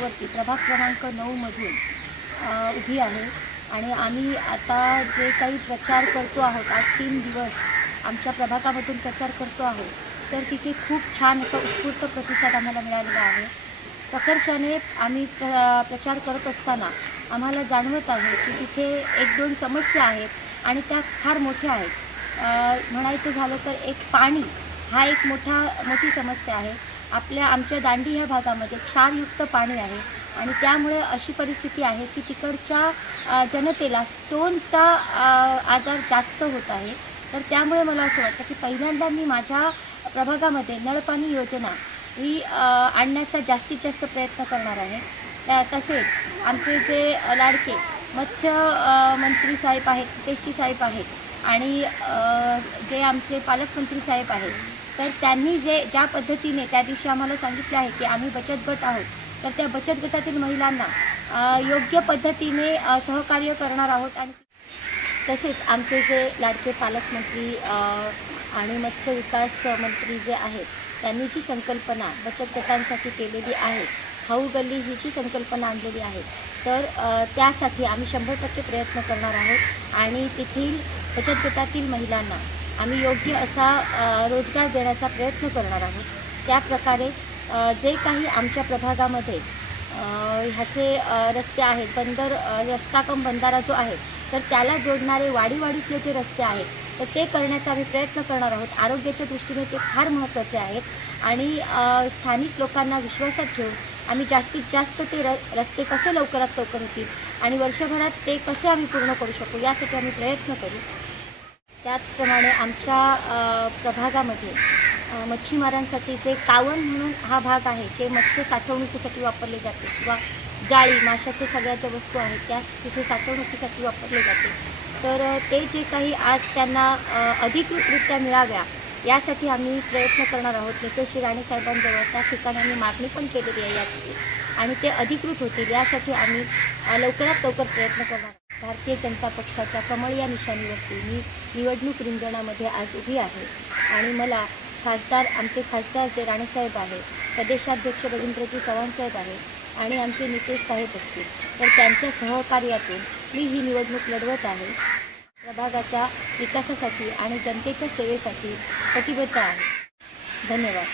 प्रभागावरती प्रभाग क्रमांक 9 मधून उभी आहे आणि आम्ही आता जे काही प्रचार करतो आहोत, आज 3 दिवस आमच्या प्रभागामधून प्रचार करतो आहोत, तर तिथे खूप छान असा उत्स्फूर्त प्रतिसाद आम्हाला मिळालेला आहे. प्रकर्षाने आम्ही प्रचार करत असताना आम्हाला जाणवत आहे की तिथे 1-2 समस्या आहेत आणि त्या फार मोठ्या आहेत. म्हणायचं झालं तर एक पाणी हा एक मोठी समस्या आहे. आमच्या दांडी ह्या भागामध्ये क्षारयुक्त पाणी आहे आणि त्यामुळे अशी परिस्थिती आहे की तिकडच्या जनतेला स्टोनचा आजार जास्त होत आहे. तर त्यामुळे मला असं वाटतं की पहिल्यांदा मी माझ्या प्रभागामध्ये नळपाणी योजना ही आणण्याचा जास्तीत जास्त प्रयत्न करणार आहे. तसेच आमचे जे लाडके मत्स्य मंत्री साहेब आहेत, नितेशजी साहेब आहेत आणि जे आमचे पालकमंत्री साहेब आहेत, तर त्यांनी ज्या पद्धतीने त्या दिवशी आम्हाला सांगितले आहे की आम्ही बचत गट आहोत, तर त्या बचत गटातील महिलांना योग्य पद्धतीने सहकार्य करणार आहोत. आणि तसेच आमचे जे लाडके पालकमंत्री आणि मत्स्य विकास मंत्री जे आहेत, त्यांनी जी संकल्पना बचत गटांसाठी केलेली आहे, खाऊ गल्ली ही जी संकल्पना आणलेली आहे, तर त्यासाठी आम्ही 100% प्रयत्न करणार आहोत आणि तेथील बचत गटातील महिलांना आम्ही योग्य असा रोजगार देण्याचा प्रयत्न करणार आहोत. त्याप्रकारे जे काही आमच्या प्रभागामध्ये ह्याचे रस्ते आहेत, रस्ता कम बंधारा जो आहे, तर त्याला जोडणारे वाडीवाडीतले जे रस्ते आहेत, तर ते करण्याचा आम्ही प्रयत्न करणार आहोत. आरोग्याच्या दृष्टीने ते फार महत्त्वाचे आहेत आणि स्थानिक लोकांना विश्वासात ठेवून आम्ही जास्तीत जास्त ते रस्ते कसे लवकरात लवकर होतील आणि वर्षभरात ते कसे आम्ही पूर्ण करू शकू, यासाठी आम्ही प्रयत्न करू. त्याचप्रमाणे आमच्या प्रभागामध्ये मच्छीमारांसाठी जे कावण म्हणून हा भाग आहे, जे मत्स्य साठवणुकीसाठी वापरले जाते किंवा जाळी माशाचे सगळ्या ज्या वस्तू आहेत त्या तिथे साठवणुकीसाठी वापरले जाते, तर ते जे काही आज त्यांना अधिकृतरित्या मिळाव्या यासाठी आम्ही प्रयत्न करणार आहोत. नितेशजी राणे साहेबांजवळ त्या ठिकाणी आम्ही मागणी पण केलेली आहे यासाठी आणि ते अधिकृत होतील यासाठी आम्ही लवकरात लवकर प्रयत्न करणार आहोत. भारतीय जनता पक्षाच्या कमळ या निशाणीवरती मी निवडणूक रिंगणामध्ये आज उभी आहे आणि मला आमचे खासदार जे राणेसाहेब आहेत, प्रदेशाध्यक्ष रवींद्रजी चव्हाणसाहेब आहेत आणि आमचे नितेश साहेब असतील, तर त्यांच्या सहकार्यातून मी ही निवडणूक लढवत आहे. प्रभागाच्या विकासासाठी आणि जनतेच्या सेवेसाठी कटिबद्ध आहे. धन्यवाद.